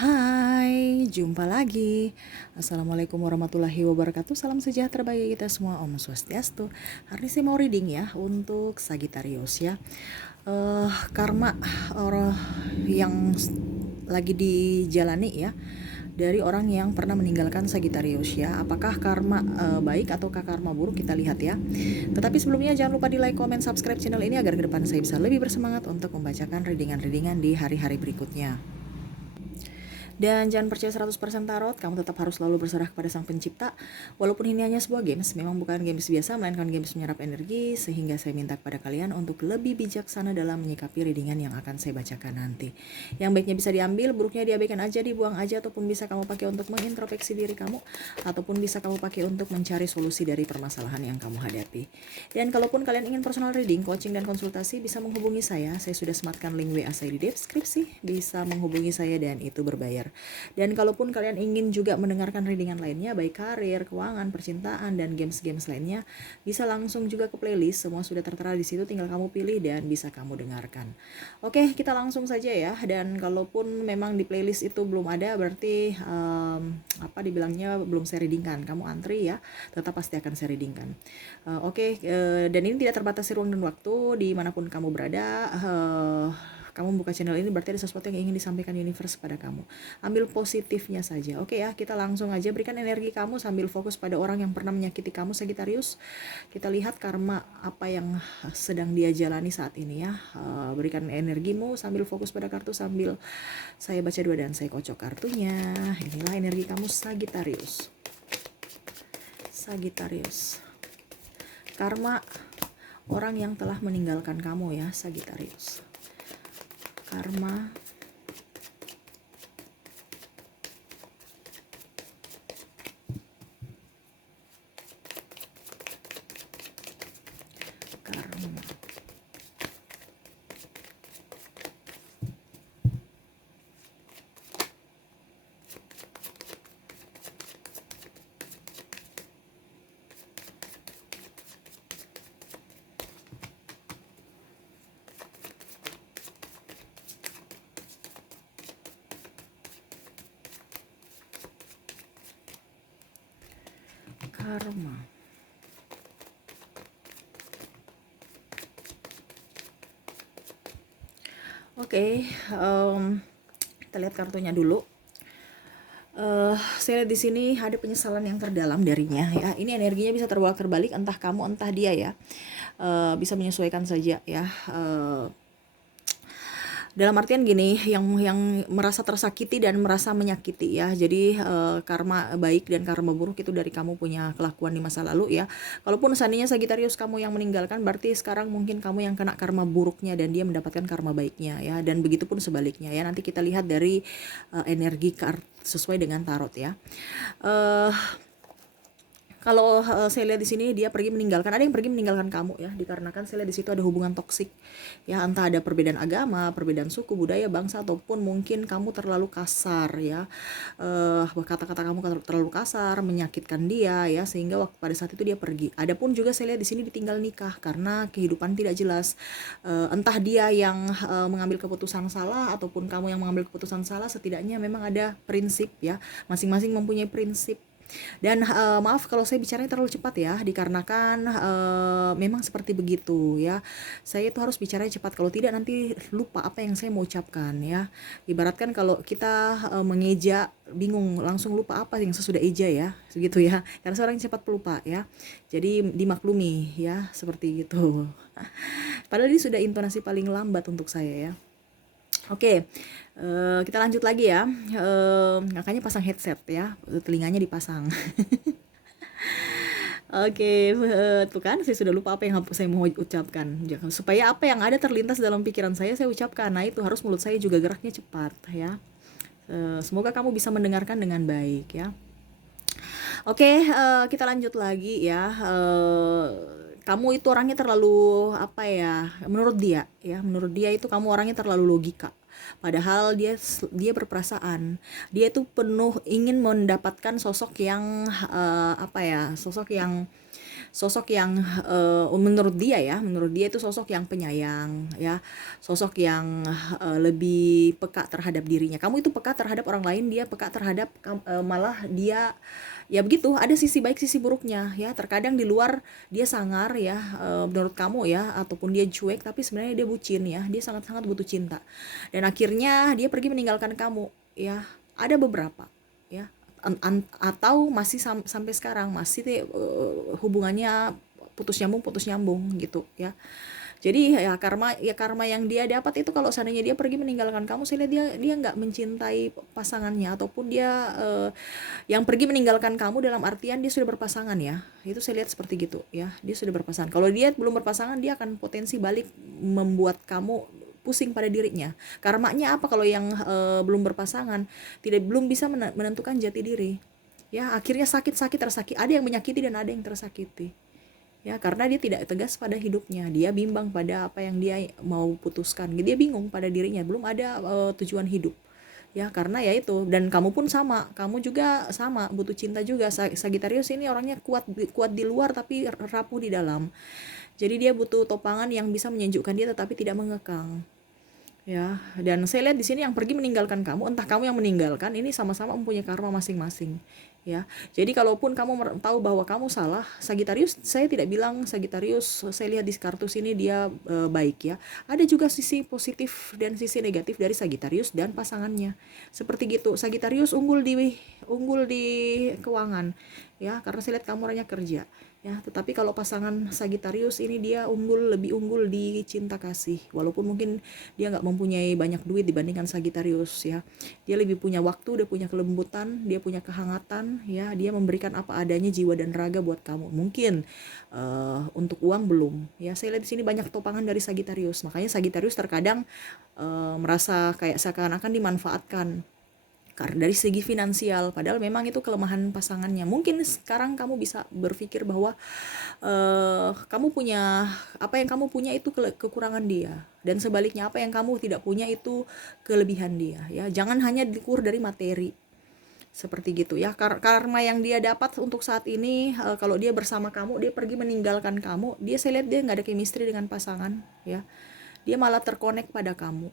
Hai, jumpa lagi. Assalamualaikum warahmatullahi wabarakatuh. Salam sejahtera bagi kita semua. Om Swastiastu. Hari ini saya mau reading ya untuk Sagittarius ya. Karma orang yang lagi dijalani ya dari orang yang pernah meninggalkan Sagittarius ya. Apakah karma baik ataukah karma buruk, kita lihat ya. Tetapi sebelumnya jangan lupa di like, comment, subscribe channel ini agar ke depan saya bisa lebih bersemangat untuk membacakan readingan-readingan di hari-hari berikutnya. Dan jangan percaya 100% tarot, kamu tetap harus selalu berserah kepada Sang Pencipta. Walaupun ini hanya sebuah games, memang bukan games biasa, melainkan games menyerap energi, sehingga saya minta kepada kalian untuk lebih bijaksana dalam menyikapi readingan yang akan saya bacakan nanti. Yang baiknya bisa diambil, buruknya diabaikan aja, dibuang aja, ataupun bisa kamu pakai untuk mengintrospeksi diri kamu, ataupun bisa kamu pakai untuk mencari solusi dari permasalahan yang kamu hadapi. Dan kalaupun kalian ingin personal reading, coaching, dan konsultasi, bisa menghubungi saya sudah sematkan link WA saya di deskripsi, bisa menghubungi saya dan itu berbayar. Dan kalaupun kalian ingin juga mendengarkan readingan lainnya, baik karir, keuangan, percintaan, dan games-games lainnya, bisa langsung juga ke playlist. Semua sudah tertera di situ, tinggal kamu pilih dan bisa kamu dengarkan. Oke, kita langsung saja ya. Dan kalaupun memang di playlist itu belum ada, berarti dibilangnya belum saya readingkan. Kamu antri ya, tetap pasti akan saya readingkan. Dan ini tidak terbatasi ruang dan waktu, dimanapun kamu berada. Kamu buka channel ini berarti ada sesuatu yang ingin disampaikan universe pada kamu. Ambil positifnya saja. Oke ya, kita langsung aja berikan energi kamu sambil fokus pada orang yang pernah menyakiti kamu, Sagittarius. Kita lihat karma apa yang sedang dia jalani saat ini ya. Berikan energimu sambil fokus pada kartu, sambil saya baca dua dan saya kocok kartunya. Inilah energi kamu, Sagittarius. Sagittarius. Karma orang yang telah meninggalkan kamu ya, Sagittarius. Karma karma karma. Kita lihat kartunya dulu. Saya lihat di sini ada penyesalan yang terdalam darinya ya. Ini energinya bisa terbalik entah kamu entah dia ya. Bisa menyesuaikan saja ya. Dalam artian gini, yang merasa tersakiti dan merasa menyakiti ya. Jadi karma baik dan karma buruk itu dari kamu punya kelakuan di masa lalu ya. Kalaupun seandainya Sagittarius kamu yang meninggalkan, berarti sekarang mungkin kamu yang kena karma buruknya dan dia mendapatkan karma baiknya ya. Dan begitu pun sebaliknya ya. Nanti kita lihat dari energi sesuai dengan tarot ya. Kalau saya lihat di sini dia pergi meninggalkan, ada yang pergi meninggalkan kamu ya, dikarenakan saya lihat di situ ada hubungan toksik ya, entah ada perbedaan agama, perbedaan suku, budaya, bangsa, ataupun mungkin kamu terlalu kasar ya, kata-kata kamu terlalu kasar, menyakitkan dia ya, sehingga waktu pada saat itu dia pergi. Adapun juga saya lihat di sini ditinggal nikah karena kehidupan tidak jelas, entah dia yang mengambil keputusan salah ataupun kamu yang mengambil keputusan salah, setidaknya memang ada prinsip ya, masing-masing mempunyai prinsip. Dan maaf kalau saya bicaranya terlalu cepat ya, dikarenakan memang seperti begitu ya. Saya itu harus bicaranya cepat, kalau tidak nanti lupa apa yang saya mau ucapkan ya. Ibaratkan kalau kita mengeja, bingung, langsung lupa apa yang sesudah eja ya, segitu ya. Karena seorang cepat pelupa ya. Jadi dimaklumi ya, seperti itu. Padahal ini sudah intonasi paling lambat untuk saya ya. Kita lanjut lagi ya. Makanya pasang headset ya, telinganya dipasang. Tuh kan saya sudah lupa apa yang saya mau ucapkan. Supaya apa yang ada terlintas dalam pikiran saya ucapkan. Nah itu harus mulut saya juga geraknya cepat ya. Semoga kamu bisa mendengarkan dengan baik ya. Kita lanjut lagi ya. Kamu itu orangnya terlalu menurut dia itu kamu orangnya terlalu logika, padahal dia berperasaan. Dia itu penuh ingin mendapatkan sosok yang sosok yang sosok yang menurut dia itu sosok yang penyayang ya, sosok yang lebih peka terhadap dirinya. Kamu itu peka terhadap orang lain, dia peka terhadap malah dia ya begitu, ada sisi baik sisi buruknya ya. Terkadang di luar dia sangar ya, menurut kamu ya, ataupun dia cuek, tapi sebenarnya dia bucin ya, dia sangat-sangat butuh cinta, dan akhirnya dia pergi meninggalkan kamu ya. Ada beberapa ya, atau masih sampai sekarang masih hubungannya putus nyambung gitu ya. Jadi ya karma yang dia dapat itu, kalau seandainya dia pergi meninggalkan kamu, saya lihat dia nggak mencintai pasangannya, ataupun dia yang pergi meninggalkan kamu dalam artian dia sudah berpasangan ya. Itu saya lihat seperti gitu ya, dia sudah berpasangan. Kalau dia belum berpasangan, dia akan potensi balik membuat kamu pusing pada dirinya. Karmanya apa kalau yang belum berpasangan, belum bisa menentukan jati diri ya, akhirnya tersakiti, ada yang menyakiti dan ada yang tersakiti ya, karena dia tidak tegas pada hidupnya, dia bimbang pada apa yang dia mau putuskan, dia bingung pada dirinya, belum ada tujuan hidup ya. Karena ya itu, dan kamu pun sama, kamu juga sama butuh cinta juga. Sagittarius ini orangnya kuat kuat di luar tapi rapuh di dalam, jadi dia butuh topangan yang bisa menyejukkan dia tetapi tidak mengekang ya. Dan saya lihat di sini yang pergi meninggalkan kamu, entah kamu yang meninggalkan, ini sama-sama mempunyai karma masing-masing ya. Jadi kalaupun kamu tahu bahwa kamu salah, Sagittarius, saya tidak bilang Sagittarius, saya lihat di kartu sini dia baik ya. Ada juga sisi positif dan sisi negatif dari Sagittarius dan pasangannya. Seperti gitu. Sagittarius unggul di keuangan ya, karena saya lihat kamu orangnya kerja ya. Tetapi kalau pasangan Sagittarius ini dia lebih unggul di cinta kasih, walaupun mungkin dia nggak mempunyai banyak duit dibandingkan Sagittarius ya. Dia lebih punya waktu, dia punya kelembutan, dia punya kehangatan ya, dia memberikan apa adanya jiwa dan raga buat kamu. Mungkin untuk uang belum ya. Saya lihat di sini banyak topangan dari Sagittarius, makanya Sagittarius terkadang merasa kayak seakan-akan dimanfaatkan karena dari segi finansial, padahal memang itu kelemahan pasangannya. Mungkin sekarang kamu bisa berpikir bahwa kamu punya, apa yang kamu punya itu kekurangan dia, dan sebaliknya apa yang kamu tidak punya itu kelebihan dia ya. Jangan hanya diukur dari materi seperti gitu ya. Karma yang dia dapat untuk saat ini, kalau dia bersama kamu, dia pergi meninggalkan kamu, saya lihat dia nggak ada chemistry dengan pasangan ya. Dia malah terkonek pada kamu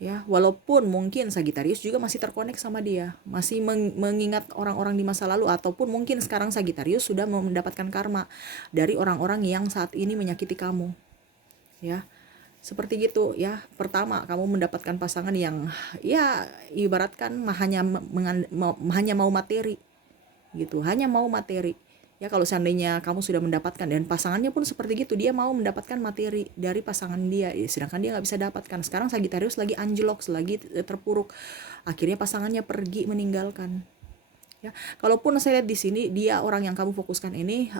ya, walaupun mungkin Sagittarius juga masih terkonek sama dia, masih mengingat orang-orang di masa lalu, ataupun mungkin sekarang Sagittarius sudah mendapatkan karma dari orang-orang yang saat ini menyakiti kamu ya. Seperti gitu ya. Pertama, kamu mendapatkan pasangan yang ya ibaratkan hanya mau materi gitu, hanya mau materi ya. Kalau seandainya kamu sudah mendapatkan, dan pasangannya pun seperti gitu, dia mau mendapatkan materi dari pasangan dia ya, sedangkan dia nggak bisa dapatkan. Sekarang Sagittarius lagi anjlok, lagi terpuruk, akhirnya pasangannya pergi meninggalkan ya. Kalaupun saya lihat di sini dia orang yang kamu fokuskan ini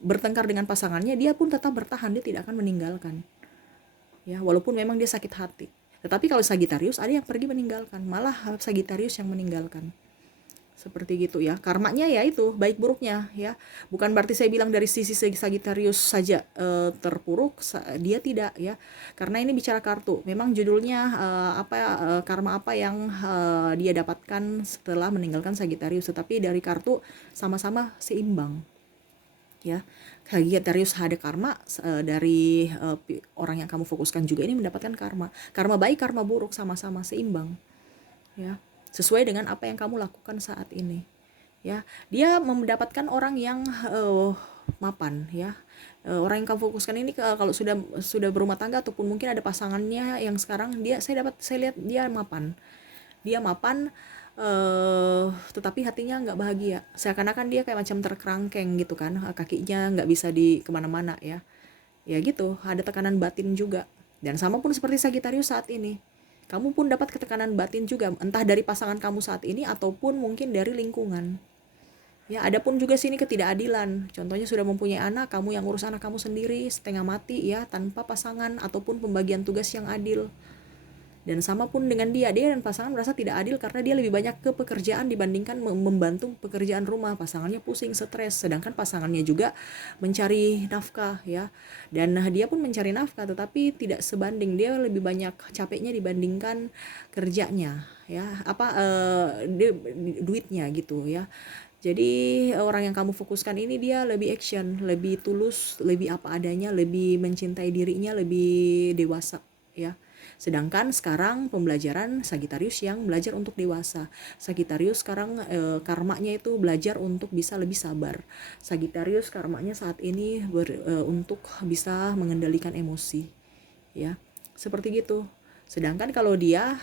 bertengkar dengan pasangannya, dia pun tetap bertahan, dia tidak akan meninggalkan ya, walaupun memang dia sakit hati. Tetapi kalau Sagittarius, ada yang pergi meninggalkan, malah Sagittarius yang meninggalkan. Seperti gitu ya. Karmanya ya itu baik buruknya ya. Bukan berarti saya bilang dari sisi Sagittarius saja terpuruk, dia tidak ya. Karena ini bicara kartu. Memang judulnya karma apa yang dia dapatkan setelah meninggalkan Sagittarius, tetapi dari kartu sama-sama seimbang ya. Sagittarius ada karma dari orang yang kamu fokuskan juga ini mendapatkan karma. Karma baik, karma buruk, sama-sama seimbang ya, sesuai dengan apa yang kamu lakukan saat ini ya. Dia mendapatkan orang yang mapan ya. Orang yang kamu fokuskan ini kalau sudah berumah tangga, ataupun mungkin ada pasangannya yang sekarang, saya lihat dia mapan, tetapi hatinya nggak bahagia, seakan-akan dia kayak macam terkerangkeng gitu kan, kakinya nggak bisa di kemana-mana ya gitu. Ada tekanan batin juga, dan sama pun seperti Sagittarius saat ini, kamu pun dapat ketekanan batin juga, entah dari pasangan kamu saat ini ataupun mungkin dari lingkungan ya. Ada pun juga sini ketidakadilan, contohnya sudah mempunyai anak, kamu yang ngurus anak kamu sendiri setengah mati ya, tanpa pasangan ataupun pembagian tugas yang adil. Dan sama pun dengan dia dan pasangan merasa tidak adil karena dia lebih banyak ke pekerjaan dibandingkan membantu pekerjaan rumah. Pasangannya pusing, stres, sedangkan pasangannya juga mencari nafkah ya. Dan dia pun mencari nafkah, tetapi tidak sebanding, dia lebih banyak capeknya dibandingkan kerjanya ya, duitnya gitu ya. Jadi orang yang kamu fokuskan ini dia lebih action, lebih tulus, lebih apa adanya, lebih mencintai dirinya, lebih dewasa ya. Sedangkan sekarang pembelajaran Sagittarius yang belajar untuk dewasa. Sagittarius sekarang karmanya itu belajar untuk bisa lebih sabar. Sagittarius karmanya saat ini untuk bisa mengendalikan emosi ya. Seperti gitu. Sedangkan kalau dia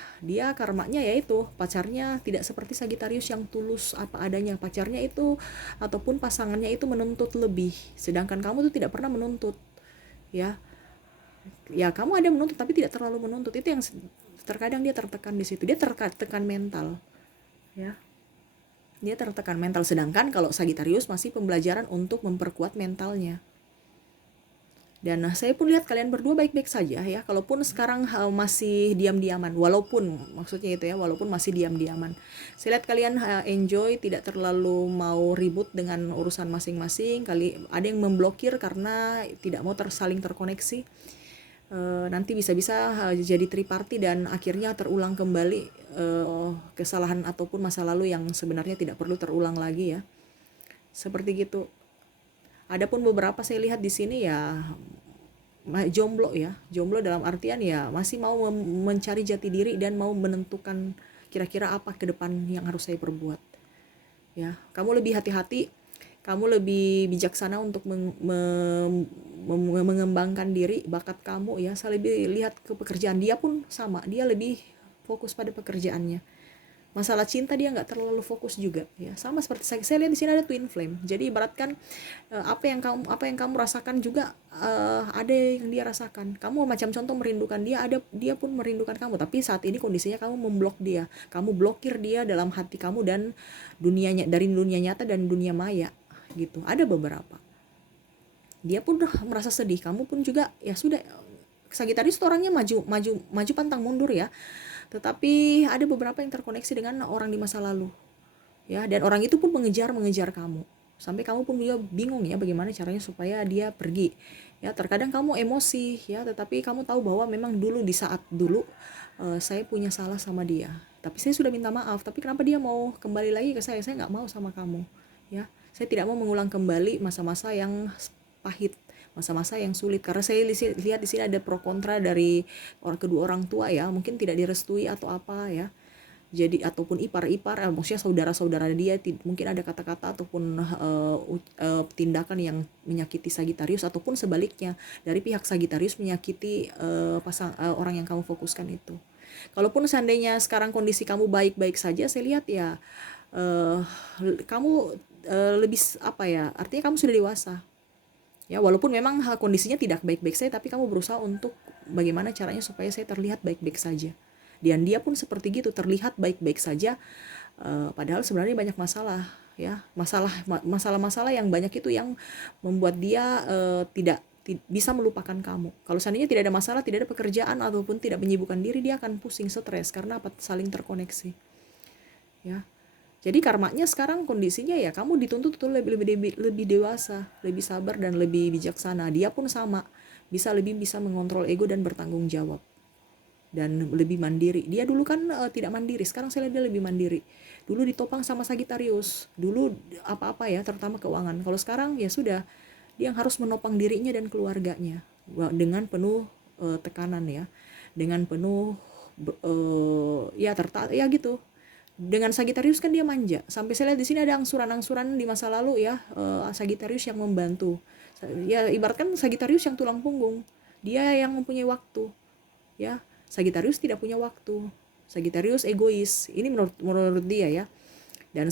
karmanya yaitu pacarnya tidak seperti Sagittarius yang tulus apa adanya. Pacarnya itu ataupun pasangannya itu menuntut lebih. Sedangkan kamu tuh tidak pernah menuntut. Ya. Ya, kamu ada menuntut tapi tidak terlalu menuntut. Itu yang terkadang dia tertekan di situ. Dia tertekan mental. Ya. Dia tertekan mental, sedangkan kalau Sagittarius masih pembelajaran untuk memperkuat mentalnya. Dan saya pun lihat kalian berdua baik-baik saja ya, kalaupun sekarang masih diam-diaman, walaupun maksudnya itu ya, walaupun masih diam-diaman. Saya lihat kalian enjoy, tidak terlalu mau ribut dengan urusan masing-masing. Kali ada yang memblokir karena tidak mau saling terkoneksi. Nanti bisa-bisa jadi triparty dan akhirnya terulang kembali kesalahan ataupun masa lalu yang sebenarnya tidak perlu terulang lagi ya. Seperti gitu. Adapun beberapa saya lihat di sini ya jomblo ya, jomblo dalam artian ya masih mau mencari jati diri dan mau menentukan kira-kira apa ke depan yang harus saya perbuat. Ya, kamu lebih hati-hati, kamu lebih bijaksana untuk mengembangkan diri, bakat kamu ya. Saya lebih lihat ke pekerjaan, dia pun sama, dia lebih fokus pada pekerjaannya. Masalah cinta dia nggak terlalu fokus juga ya, sama seperti saya lihat di sini ada twin flame. Jadi ibaratkan apa yang kamu rasakan juga ada yang dia rasakan. Kamu macam contoh merindukan dia, dia pun merindukan kamu, tapi saat ini kondisinya kamu memblok dia, kamu blokir dia dalam hati kamu dan dunianya, dari dunia nyata dan dunia maya gitu. Ada beberapa dia pun merasa sedih, kamu pun juga ya sudah. Sagittarius orangnya maju pantang mundur ya, tetapi ada beberapa yang terkoneksi dengan orang di masa lalu ya, dan orang itu pun mengejar kamu sampai kamu pun juga bingung ya bagaimana caranya supaya dia pergi ya. Terkadang kamu emosi ya, tetapi kamu tahu bahwa memang dulu di saat dulu saya punya salah sama dia, tapi saya sudah minta maaf, tapi kenapa dia mau kembali lagi ke saya nggak mau sama kamu ya. Saya tidak mau mengulang kembali masa-masa yang pahit, masa-masa yang sulit, karena saya lihat di sini ada pro kontra dari kedua orang tua ya, mungkin tidak direstui atau apa ya. Jadi ataupun ipar-ipar, maksudnya saudara-saudara dia mungkin ada kata-kata ataupun tindakan yang menyakiti Sagittarius, ataupun sebaliknya dari pihak Sagittarius menyakiti orang yang kamu fokuskan itu. Kalaupun seandainya sekarang kondisi kamu baik-baik saja, saya lihat ya kamu lebih apa ya, artinya kamu sudah dewasa. Ya, walaupun memang kondisinya tidak baik-baik saja, tapi kamu berusaha untuk bagaimana caranya supaya saya terlihat baik-baik saja. Dan dia pun seperti gitu, terlihat baik-baik saja, padahal sebenarnya banyak masalah ya, masalah-masalah yang banyak itu yang membuat dia tidak bisa melupakan kamu. Kalau seandainya tidak ada masalah, tidak ada pekerjaan ataupun tidak menyibukkan diri, dia akan pusing, stres karena saling terkoneksi ya. Jadi karmanya sekarang kondisinya ya kamu dituntut untuk lebih dewasa, lebih sabar dan lebih bijaksana. Dia pun sama, bisa mengontrol ego dan bertanggung jawab dan lebih mandiri. Dia dulu kan tidak mandiri, sekarang saya lihat dia lebih mandiri. Dulu ditopang sama Sagittarius, dulu apa-apa ya, terutama keuangan. Kalau sekarang ya sudah, dia yang harus menopang dirinya dan keluarganya dengan penuh tekanan ya, dengan penuh ya gitu. Dengan Sagittarius kan dia manja. Sampai saya lihat di sini ada angsuran-angsuran di masa lalu ya, Sagittarius yang membantu. Ya ibaratkan Sagittarius yang tulang punggung. Dia yang mempunyai waktu. Ya, Sagittarius tidak punya waktu. Sagittarius egois. Ini menurut dia ya. Dan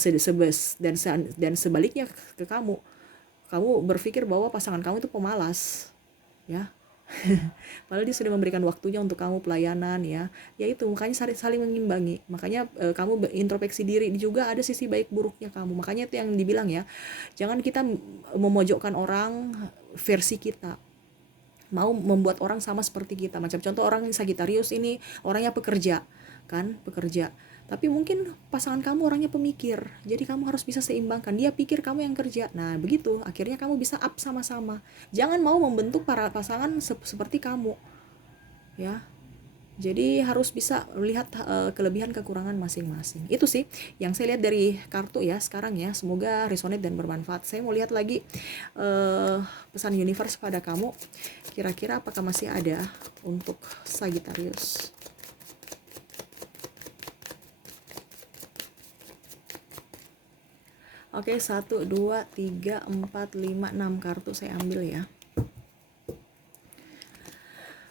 sebaliknya ke kamu. Kamu berpikir bahwa pasangan kamu itu pemalas. Ya. Padahal dia sudah memberikan waktunya untuk kamu pelayanan ya. Ya itu makanya saling mengimbangi. Makanya kamu introspeksi diri juga, ada sisi baik buruknya kamu. Makanya itu yang dibilang ya, jangan kita memojokkan orang versi kita, mau membuat orang sama seperti kita. Macam contoh orang Sagittarius ini orangnya pekerja tapi mungkin pasangan kamu orangnya pemikir, jadi kamu harus bisa seimbangkan. Dia pikir, kamu yang kerja. Nah begitu akhirnya kamu bisa up sama-sama. Jangan mau membentuk para pasangan seperti kamu ya. Jadi harus bisa melihat kelebihan kekurangan masing-masing. Itu sih yang saya lihat dari kartu ya sekarang ya. Semoga resonate dan bermanfaat. Saya mau lihat lagi pesan universe pada kamu. Kira-kira apakah masih ada untuk Sagittarius? Oke, 1, 2, 3, 4, 5, 6 kartu saya ambil ya.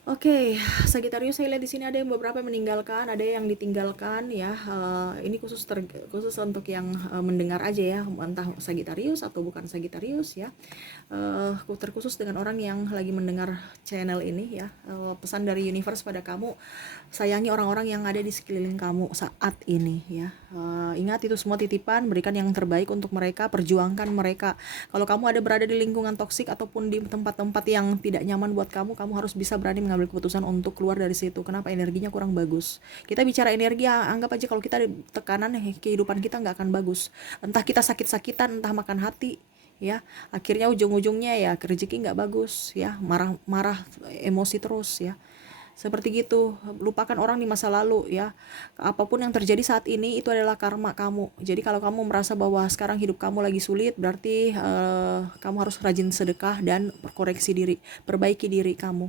Oke, Sagittarius saya lihat di sini ada yang beberapa meninggalkan, ada yang ditinggalkan ya. Ini khusus untuk yang mendengar aja ya, entah Sagittarius atau bukan Sagittarius ya. Terkhusus dengan orang yang lagi mendengar channel ini ya. Pesan dari universe pada kamu, sayangi orang-orang yang ada di sekeliling kamu saat ini ya. Ingat itu semua titipan, berikan yang terbaik untuk mereka, perjuangkan mereka. Kalau kamu ada berada di lingkungan toksik ataupun di tempat-tempat yang tidak nyaman buat kamu harus bisa berani mengambil keputusan untuk keluar dari situ. Kenapa? Energinya kurang bagus. Kita bicara energi, anggap aja kalau kita ada tekanan, kehidupan kita nggak akan bagus. Entah kita sakit-sakitan, entah makan hati, ya akhirnya ujung-ujungnya ya rezeki nggak bagus ya, marah-marah, emosi terus ya. Seperti gitu, lupakan orang di masa lalu ya. Apapun yang terjadi saat ini itu adalah karma kamu. Jadi kalau kamu merasa bahwa sekarang hidup kamu lagi sulit, berarti kamu harus rajin sedekah dan koreksi diri, perbaiki diri kamu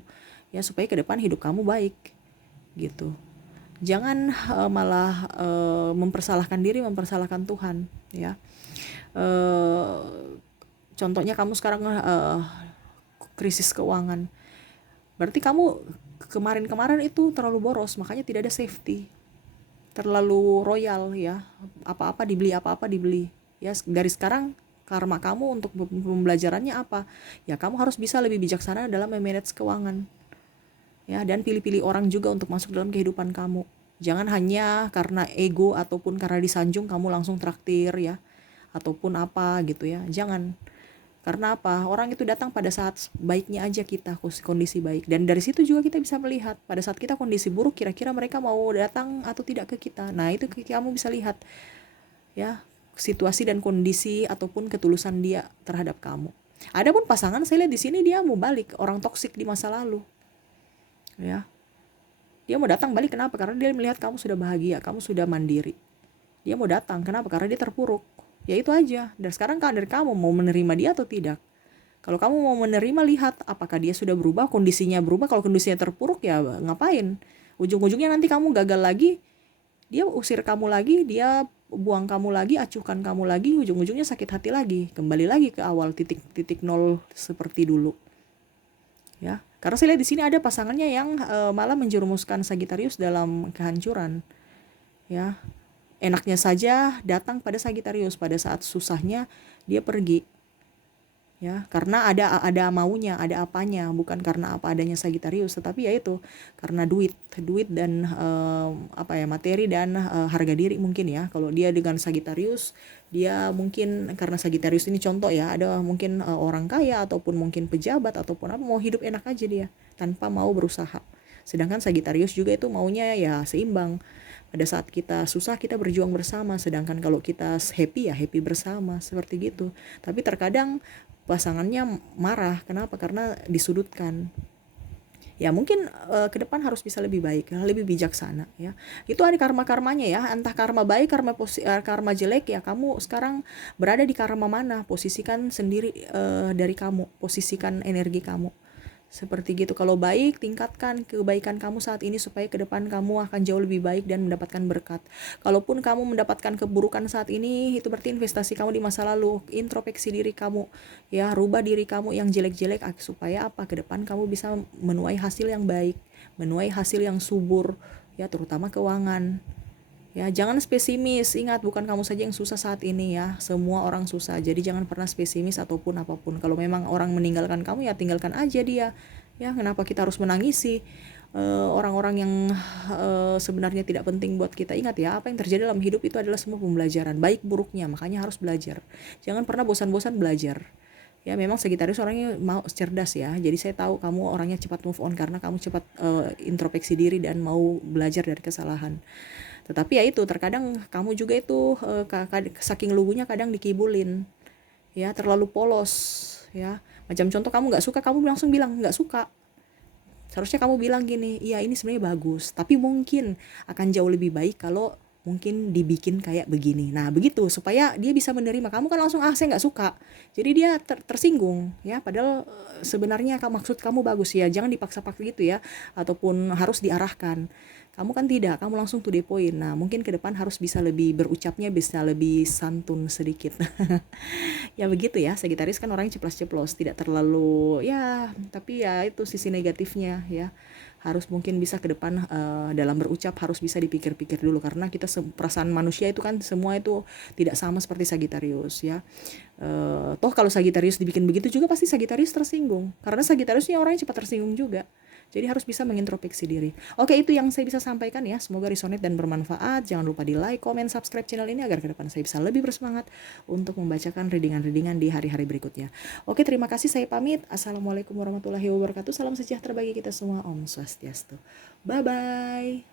ya, supaya ke depan hidup kamu baik gitu. Jangan malah mempersalahkan diri, mempersalahkan Tuhan ya. Contohnya kamu sekarang krisis keuangan, berarti kamu kemarin-kemarin itu terlalu boros, makanya tidak ada safety, terlalu royal ya, apa-apa dibeli ya. Dari sekarang karma kamu untuk pembelajarannya apa ya, kamu harus bisa lebih bijaksana dalam memanage keuangan ya, dan pilih-pilih orang juga untuk masuk dalam kehidupan kamu. Jangan hanya karena ego ataupun karena disanjung kamu langsung traktir ya, ataupun apa gitu ya, jangan. Karena apa? Orang itu datang pada saat baiknya aja kita, kondisi baik. Dan dari situ juga kita bisa melihat, pada saat kita kondisi buruk, kira-kira mereka mau datang atau tidak ke kita. Nah, itu kamu bisa lihat ya, situasi dan kondisi ataupun ketulusan dia terhadap kamu. Adapun pasangan, saya lihat di sini dia mau balik, orang toksik di masa lalu. Ya. Dia mau datang balik, kenapa? Karena dia melihat kamu sudah bahagia, kamu sudah mandiri. Dia mau datang, kenapa? Karena dia terpuruk. Ya itu aja. Dan sekarang dari kamu mau menerima dia atau tidak. Kalau kamu mau menerima, lihat apakah dia sudah berubah, kondisinya berubah. Kalau kondisinya terpuruk ya ngapain? Ujung-ujungnya nanti kamu gagal lagi, dia usir kamu lagi, dia buang kamu lagi, acuhkan kamu lagi, ujung-ujungnya sakit hati lagi, kembali lagi ke awal, titik nol seperti dulu. Ya, karena saya lihat di sini ada pasangannya yang malah menjerumuskan Sagittarius dalam kehancuran. Ya, enaknya saja datang pada Sagittarius, pada saat susahnya dia pergi. Ya, karena ada maunya, ada apanya, bukan karena apa adanya Sagittarius, tetapi ya itu karena duit dan materi dan harga diri mungkin ya. Kalau dia dengan Sagittarius, dia mungkin karena Sagittarius ini contoh ya, ada mungkin orang kaya ataupun mungkin pejabat ataupun apa, mau hidup enak aja dia tanpa mau berusaha. Sedangkan Sagittarius juga itu maunya ya seimbang. Pada saat kita susah kita berjuang bersama, sedangkan kalau kita happy ya happy bersama, seperti gitu. Tapi terkadang pasangannya marah, kenapa? Karena disudutkan. Ya mungkin ke depan harus bisa lebih baik, lebih bijaksana ya. Itu ada karma-karmanya ya, entah karma baik, karma jelek ya. Kamu sekarang berada di karma mana? Posisikan sendiri dari kamu, posisikan energi kamu. Seperti gitu. Kalau baik, tingkatkan kebaikan kamu saat ini supaya ke depan kamu akan jauh lebih baik dan mendapatkan berkat. Kalaupun kamu mendapatkan keburukan saat ini, itu berarti investasi kamu di masa lalu. Introspeksi diri kamu, ya, rubah diri kamu yang jelek-jelek supaya apa? Ke depan kamu bisa menuai hasil yang baik, menuai hasil yang subur, ya, terutama keuangan. Ya, jangan pesimis. Ingat, bukan kamu saja yang susah saat ini ya. Semua orang susah. Jadi jangan pernah pesimis ataupun apapun. Kalau memang orang meninggalkan kamu ya tinggalkan aja dia. Ya, kenapa kita harus menangisi orang-orang yang sebenarnya tidak penting buat kita? Ingat ya, apa yang terjadi dalam hidup itu adalah semua pembelajaran, baik buruknya. Makanya harus belajar. Jangan pernah bosan-bosan belajar. Ya, memang Sagittarius orangnya mau cerdas ya. Jadi saya tahu kamu orangnya cepat move on karena kamu cepat introspeksi diri dan mau belajar dari kesalahan. Tetapi ya itu, terkadang kamu juga itu saking lugunya kadang dikibulin. Ya, terlalu polos ya. Macam contoh, kamu nggak suka, kamu langsung bilang nggak suka. Seharusnya kamu bilang gini, iya ini sebenarnya bagus, tapi mungkin akan jauh lebih baik kalau mungkin dibikin kayak begini. Nah begitu supaya dia bisa menerima. Kamu kan langsung saya nggak suka, jadi dia tersinggung ya. Padahal sebenarnya maksud kamu bagus ya, jangan dipaksa-paksa gitu ya, ataupun harus diarahkan. Kamu kan tidak, kamu langsung to the point. Nah mungkin ke depan harus bisa lebih berucapnya, bisa lebih santun sedikit. Ya begitu ya, Sagitarius kan orangnya ceplos-ceplos, tidak terlalu ya, tapi ya itu sisi negatifnya ya. Harus mungkin bisa ke depan dalam berucap harus bisa dipikir-pikir dulu, karena kita perasaan manusia itu kan semua itu tidak sama seperti Sagitarius ya. Toh kalau Sagitarius dibikin begitu juga pasti Sagitarius tersinggung, karena Sagitariusnya orangnya cepat tersinggung juga. Jadi harus bisa mengintrospeksi diri. Oke, itu yang saya bisa sampaikan ya. Semoga resonate dan bermanfaat. Jangan lupa di like, comment, subscribe channel ini agar ke depan saya bisa lebih bersemangat untuk membacakan readingan-readingan di hari-hari berikutnya. Oke, terima kasih. Saya pamit. Assalamualaikum warahmatullahi wabarakatuh. Salam sejahtera bagi kita semua. Om Swastiastu. Bye-bye.